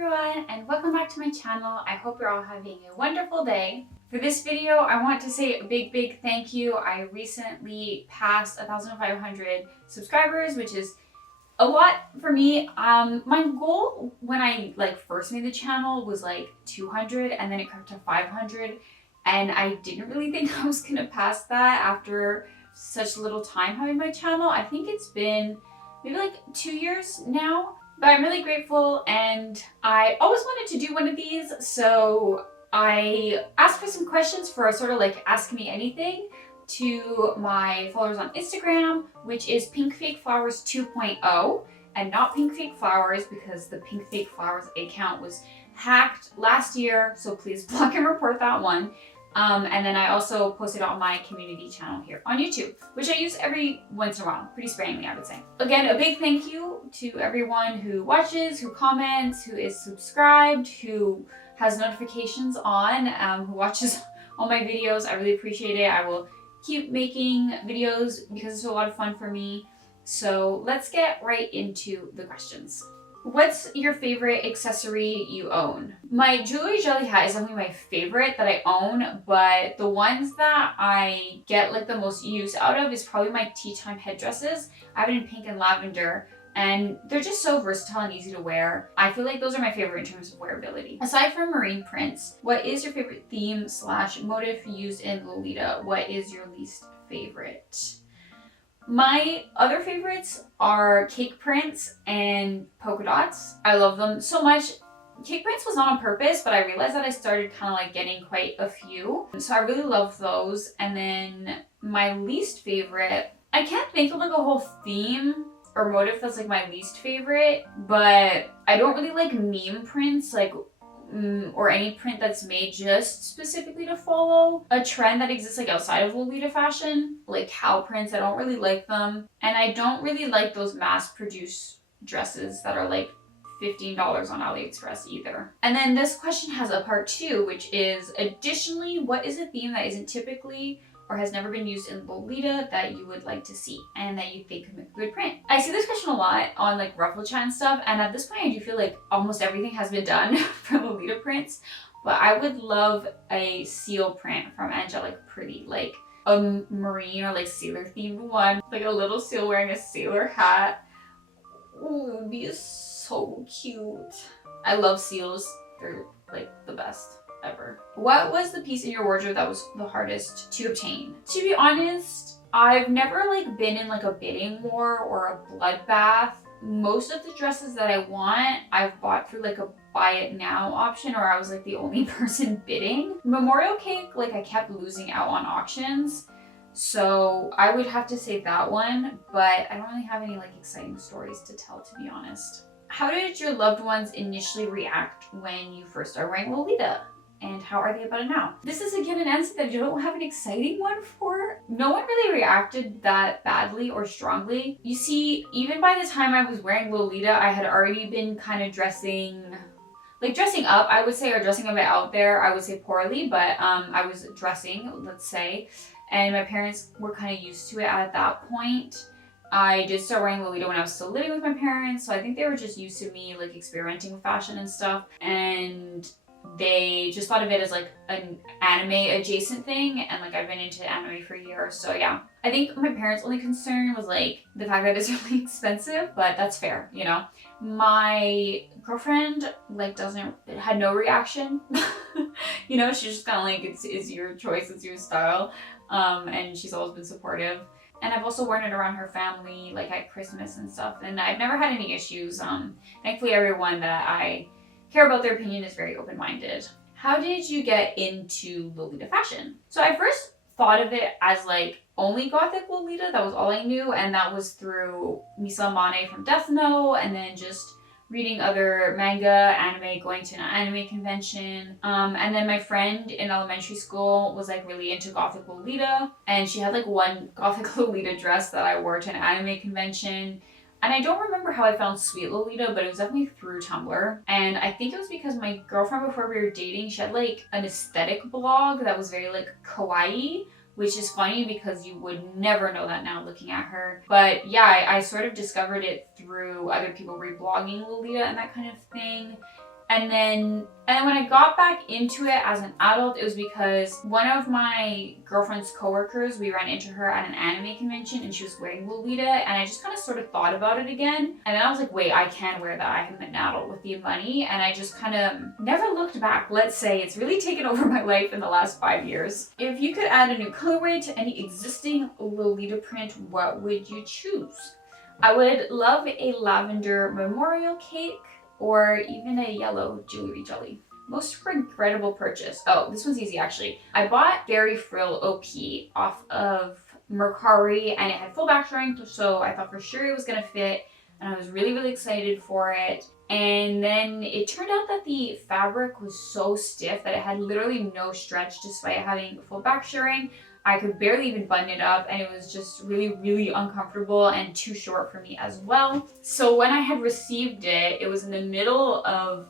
everyone and welcome back to my channel. I hope you're all having a wonderful day. For this video, I want to say a big thank you. I recently passed 1,500 subscribers, which is a lot for me. My goal when I first made the channel was 200 and then it crept to 500, and I didn't really think I was gonna pass that after such little time having my channel. I think it's been maybe 2 years now. But I'm really grateful, and I always wanted to do one of these, so I asked for some questions for a sort of Ask Me Anything to my followers on Instagram, which is Pink Fake Flowers 2.0, and not Pink Fake Flowers because the Pink Fake Flowers account was hacked last year, so please block and report that one. And then I also posted on my community channel here on YouTube, which I use every once in a while, pretty sparingly, I would say. Again, a big thank you to everyone who watches, who comments, who is subscribed, who has notifications on, who watches all my videos. I really appreciate it. I will keep making videos because it's a lot of fun for me. So let's get right into the questions. What's your favorite accessory you own? My jewelry jelly hat is definitely my favorite that I own, but the ones that I get the most use out of is probably my tea time headdresses. I have it in pink and lavender, and they're just so versatile and easy to wear. I feel like those are my favorite in terms of wearability. Aside from marine prints, what is your favorite theme / motif used in Lolita? What is your least favorite? My other favorites are cake prints and polka dots. I love them so much. Cake prints was not on purpose, but I realized that I started kind of getting quite a few. So I really love those. And then my least favorite, I can't think of a whole theme or motif that's my least favorite, but I don't really like meme prints, or any print that's made just specifically to follow a trend that exists outside of Lolita Fashion, like cow prints. I don't really like them, and I don't really like those mass-produced dresses that are $15 on AliExpress either. And then this question has a part 2, which is additionally, what is a theme that isn't typically or has never been used in Lolita that you would like to see and that you think could make a good print? I see this question a lot on Ruffle Chat and stuff, and at this point I do feel almost everything has been done for Lolita prints, but I would love a seal print from Angelic Pretty, a marine or sailor themed one, a little seal wearing a sailor hat. Ooh, it would be so cute. I love seals. They're the best ever. What was the piece in your wardrobe that was the hardest to obtain? To be honest, I've never been in a bidding war or a bloodbath. Most of the dresses that I want, I've bought through a buy it now option, or I was the only person bidding. Memorial Cake, I kept losing out on auctions, so I would have to say that one, but I don't really have any exciting stories to tell, to be honest. How did your loved ones initially react when you first started wearing Lolita? And how are they about it now? This is again an answer that I don't have an exciting one for. No one really reacted that badly or strongly. You see, even by the time I was wearing Lolita, I had already been kind of dressing up, I would say, or dressing a bit out there. I would say poorly, but I was dressing, let's say, and my parents were kind of used to it at that point. I did start wearing Lolita when I was still living with my parents, so I think they were just used to me experimenting with fashion and stuff, and they just thought of it as an anime adjacent thing, and I've been into anime for years, so yeah. I think my parents' only concern was the fact that it's really expensive, but that's fair, you know. My girlfriend had no reaction. You know, she's just kind of it's your choice, it's your style, and she's always been supportive. And I've also worn it around her family, at Christmas and stuff, and I've never had any issues. Thankfully, everyone that I care about their opinion is very open-minded. How did you get into Lolita fashion? So I first thought of it as only gothic Lolita. That was all I knew, and that was through Misa Mane from Death Note, and then just reading other manga, anime, going to an anime convention. And then my friend in elementary school was really into gothic Lolita, and she had one gothic Lolita dress that I wore to an anime convention. And I don't remember how I found Sweet Lolita, but it was definitely through Tumblr. And I think it was because my girlfriend, before we were dating, she had an aesthetic blog that was very kawaii, which is funny because you would never know that now looking at her. But yeah, I sort of discovered it through other people reblogging Lolita and that kind of thing. And then when I got back into it as an adult, it was because one of my girlfriend's coworkers, we ran into her at an anime convention and she was wearing Lolita, and I just kind of sort of thought about it again. And then I was like, wait, I can wear that. I am an adult with the money. And I just kind of never looked back. Let's say it's really taken over my life in the last 5 years. If you could add a new colorway to any existing Lolita print, what would you choose? I would love a lavender memorial cake, or even a yellow jewelry jelly. Most regrettable purchase. Oh, this one's easy actually. I bought Fairy Frill OP off of Mercari and it had full back strength, so I thought for sure it was gonna fit and I was really, really excited for it. And then it turned out that the fabric was so stiff that it had literally no stretch despite having full back shirring. I could barely even button it up and it was just really, really uncomfortable and too short for me as well. So when I had received it, it was in the middle of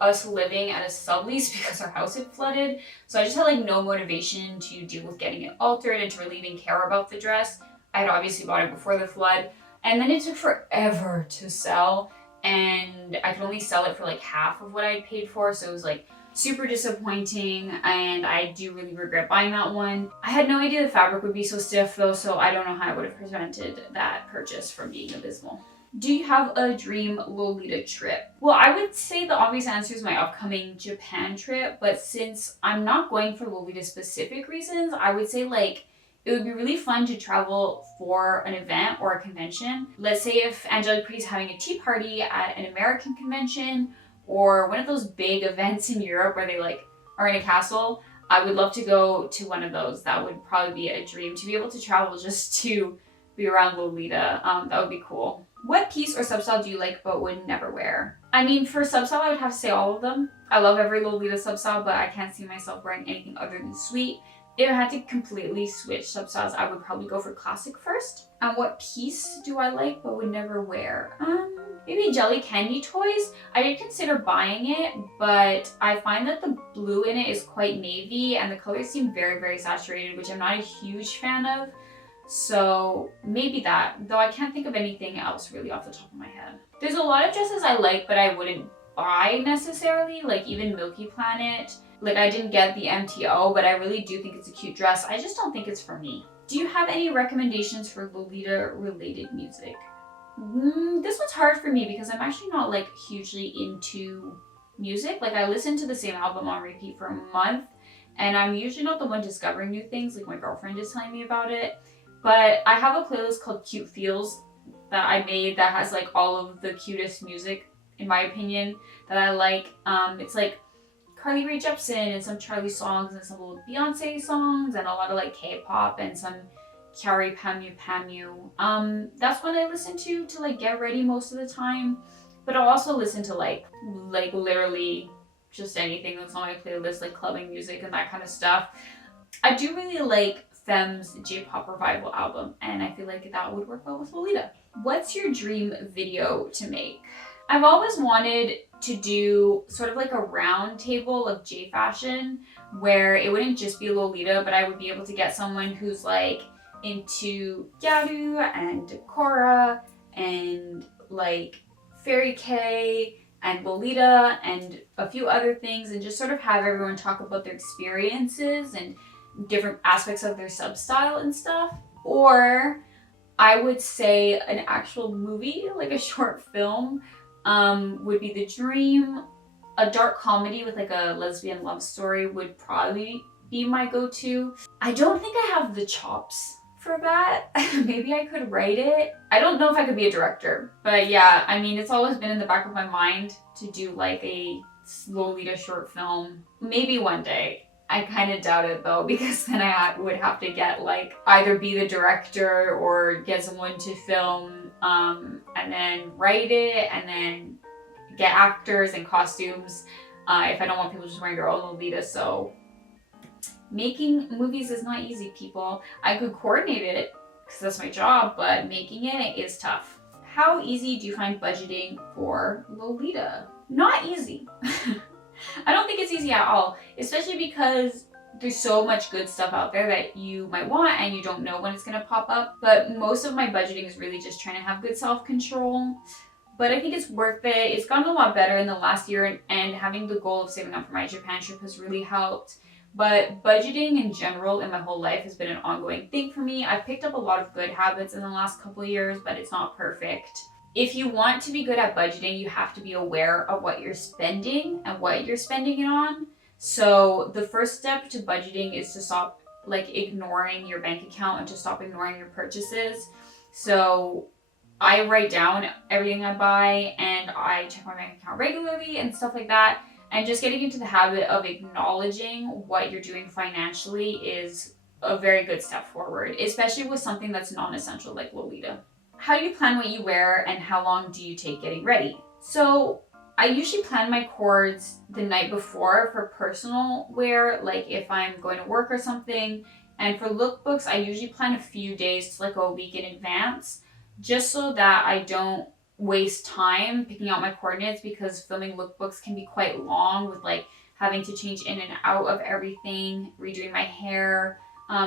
us living at a sublease because our house had flooded. So I just had like no motivation to deal with getting it altered and to really even care about the dress. I had obviously bought it before the flood, and then it took forever to sell and I could only sell it for like half of what I paid for. So it was like super disappointing and I do really regret buying that one. I had no idea the fabric would be so stiff though, so I don't know how I would have prevented that purchase from being abysmal. Do you have a dream Lolita trip? Well, I would say the obvious answer is my upcoming Japan trip, but since I'm not going for Lolita specific reasons, I would say like it would be really fun to travel for an event or a convention. Let's say if Angelique Pretty's having a tea party at an American convention or one of those big events in Europe where they like are in a castle, I would love to go to one of those. That would probably be a dream, to be able to travel just to be around Lolita. That would be cool. What piece or substyle do you like but would never wear? I mean, for substyle, I would have to say all of them. I love every Lolita substyle, but I can't see myself wearing anything other than sweet. If I had to completely switch substyles, I would probably go for classic first. And what piece do I like but would never wear? Maybe Jelly Candy Toys. I did consider buying it, but I find that the blue in it is quite navy and the colors seem very, very saturated, which I'm not a huge fan of. So maybe that, though I can't think of anything else really off the top of my head. There's a lot of dresses I like, but I wouldn't buy necessarily, like even Milky Planet. Like I didn't get the MTO, but I really do think it's a cute dress. I just don't think it's for me. Do you have any recommendations for Lolita related music? This one's hard for me because I'm actually not like hugely into music. Like I listen to the same album on repeat for a month and I'm usually not the one discovering new things, like my girlfriend is telling me about it. But I have a playlist called Cute Feels that I made that has like all of the cutest music, in my opinion, that I like. It's like Carly Rae Jepsen and some Charlie songs and some old Beyonce songs and a lot of like K-pop and some Kyary Pamu. That's what I listen to like get ready most of the time. But I'll also listen to like literally just anything that's on my playlist, like clubbing music and that kind of stuff. I do really like Femme's J-pop revival album, and I feel like that would work well with Lolita. What's your dream video to make? I've always wanted to do sort of like a round table of J fashion where it wouldn't just be Lolita, but I would be able to get someone who's like into Gyaru and Decora and like Fairy K and Lolita and a few other things, and just sort of have everyone talk about their experiences and different aspects of their sub-style and stuff. Or I would say an actual movie, like a short film, would be the dream. A dark comedy with like a lesbian love story would probably be my go-to. I don't think I have the chops for that. Maybe I could write it. I don't know if I could be a director, but yeah, I mean, it's always been in the back of my mind to do like a Lolita short film. Maybe one day. I kind of doubt it though, because then I would have to get like either be the director or get someone to film and then write it and then get actors and costumes if I don't want people just wearing their own Lolita. So making movies is not easy, people. I could coordinate it because that's my job, but making it is tough. How easy do you find budgeting for Lolita? Not easy. I don't think it's easy at all, especially because there's so much good stuff out there that you might want and you don't know when it's going to pop up. But most of my budgeting is really just trying to have good self-control. but I think it's worth it. It's gotten a lot better in the last year, and having the goal of saving up for my Japan trip has really helped. But budgeting in general in my whole life has been an ongoing thing for me. I've picked up a lot of good habits in the last couple of years, but it's not perfect. If you want to be good at budgeting, you have to be aware of what you're spending and what you're spending it on. So the first step to budgeting is to stop ignoring your bank account and to stop ignoring your purchases. So I write down everything I buy and I check my bank account regularly and stuff like that. And just getting into the habit of acknowledging what you're doing financially is a very good step forward, especially with something that's non-essential like Lolita. How do you plan what you wear and how long do you take getting ready? So I usually plan my cords the night before for personal wear, like if I'm going to work or something. And for lookbooks, I usually plan a few days to a week in advance, just so that I don't waste time picking out my coordinates, because filming lookbooks can be quite long with having to change in and out of everything, redoing my hair,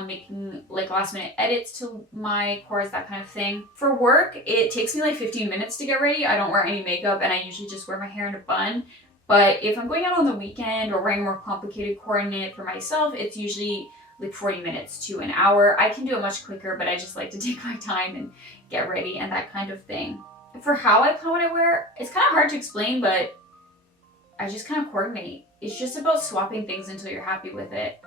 making last minute edits to my cords, that kind of thing. For work, it takes me 15 minutes to get ready. I don't wear any makeup and I usually just wear my hair in a bun. But if I'm going out on the weekend or wearing a more complicated coordinate for myself, it's usually 40 minutes to an hour. I can do it much quicker, but I just like to take my time and get ready and that kind of thing. For how I plan what I wear, it's kind of hard to explain, but I just kind of coordinate. It's just about swapping things until you're happy with it.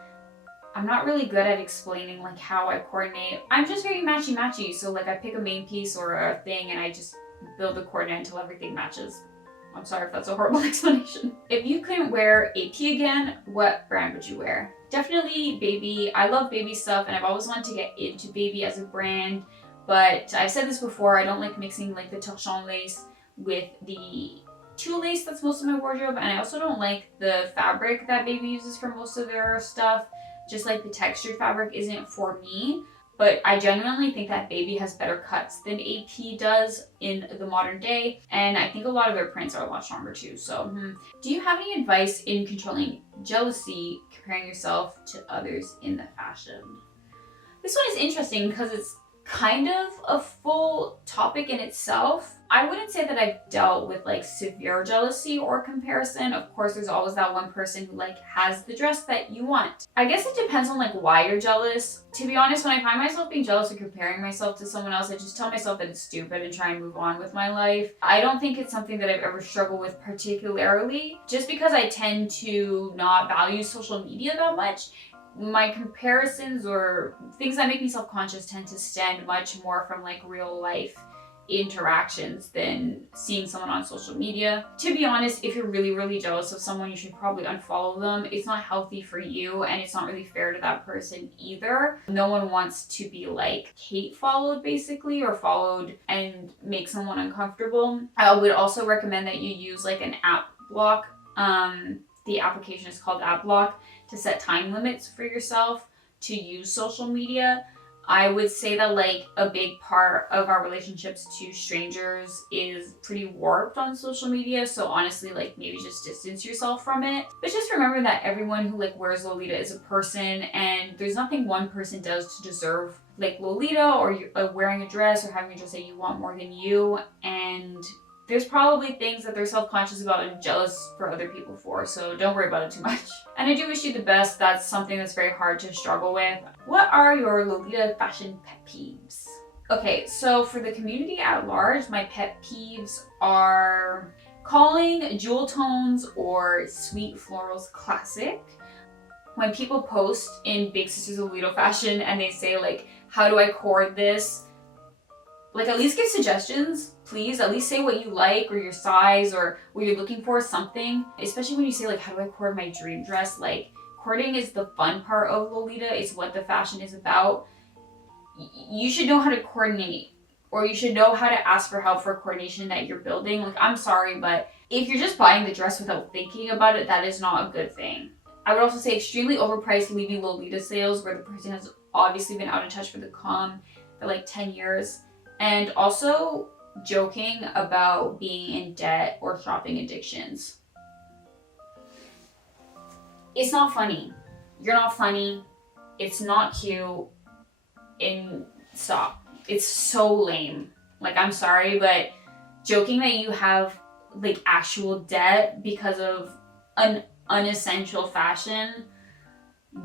I'm not really good at explaining how I coordinate. I'm just very matchy-matchy. So I pick a main piece or a thing and I just build the coordinate until everything matches. I'm sorry if that's a horrible explanation. If you couldn't wear AP again, what brand would you wear? Definitely Baby. I love Baby stuff and I've always wanted to get into Baby as a brand. But I've said this before, I don't like mixing the torchon lace with the tulle lace that's most of my wardrobe. And I also don't like the fabric that Baby uses for most of their stuff. Just the textured fabric isn't for me, but I genuinely think that Baby has better cuts than AP does in the modern day, and I think a lot of their prints are a lot stronger too. So, do you have any advice in controlling jealousy, comparing yourself to others in the fashion? This one is interesting because it's kind of a full topic in itself. I wouldn't say that I've dealt with severe jealousy or comparison. Of course, there's always that one person who has the dress that you want. I guess it depends on why you're jealous. To be honest, when I find myself being jealous or comparing myself to someone else, I just tell myself that it's stupid and try and move on with my life. I don't think it's something that I've ever struggled with particularly, just because I tend to not value social media that much. My comparisons or things that make me self-conscious tend to stem much more from real life interactions than seeing someone on social media. To be honest, if you're really, really jealous of someone, you should probably unfollow them. It's not healthy for you and it's not really fair to that person either. No one wants to be hate followed basically, or followed and make someone uncomfortable. I would also recommend that you use an app block. The application is called App Block, to set time limits for yourself to use social media. I would say that a big part of our relationships to strangers is pretty warped on social media. So honestly, maybe just distance yourself from it. But just remember that everyone who wears Lolita is a person, and there's nothing one person does to deserve Lolita or you wearing a dress or having a dress that you want more than you. And there's probably things that they're self-conscious about and jealous for other people for, so don't worry about it too much. And I do wish you the best. That's something that's very hard to struggle with. What are your Lolita fashion pet peeves? Okay, so for the community at large, my pet peeves are calling jewel tones or sweet florals classic. When people post in Big Sisters of Lolita Fashion and they say how do I cord this? At least give suggestions, please. At least say what you like or your size or what you're looking for, something. Especially when you say how do I cord my dream dress? Cording is the fun part of Lolita. It's what the fashion is about. You should know how to coordinate, or you should know how to ask for help for coordination that you're building. I'm sorry, but if you're just buying the dress without thinking about it, that is not a good thing. I would also say extremely overpriced leaving Lolita sales where the person has obviously been out of touch for the com for 10 years. And also joking about being in debt or shopping addictions. It's not funny. You're not funny. It's not cute. And stop. It's so lame. I'm sorry, but joking that you have like actual debt because of an unessential fashion,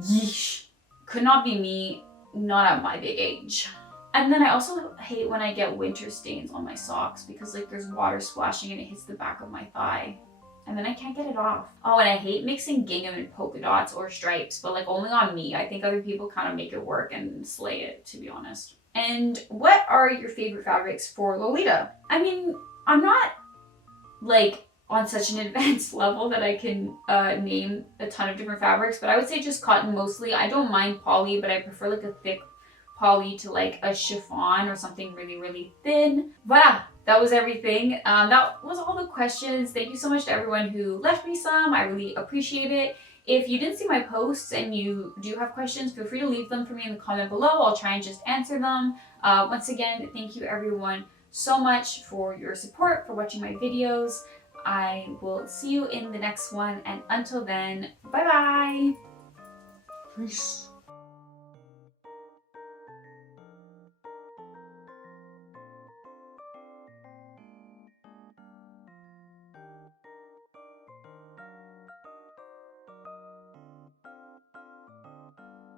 yeesh, could not be me, not at my big age. And then I also hate when I get winter stains on my socks because like there's water splashing and it hits the back of my thigh. And then I can't get it off. Oh, and I hate mixing gingham and polka dots or stripes, but like only on me. I think other people kind of make it work and slay it, to be honest. And what are your favorite fabrics for Lolita? I mean, I'm not like on such an advanced level that I can name a ton of different fabrics, but I would say just cotton mostly. I don't mind poly, but I prefer like a thick poly to like a chiffon or something really, really thin. Voila, that was everything. That was all the questions. Thank you so much to everyone who left me some. I really appreciate it. If you didn't see my posts and you do have questions, feel free to leave them for me in the comment below. I'll try and just answer them. Once again, thank you everyone so much for your support, for watching my videos. I will see you in the next one, and until then, bye bye. Peace.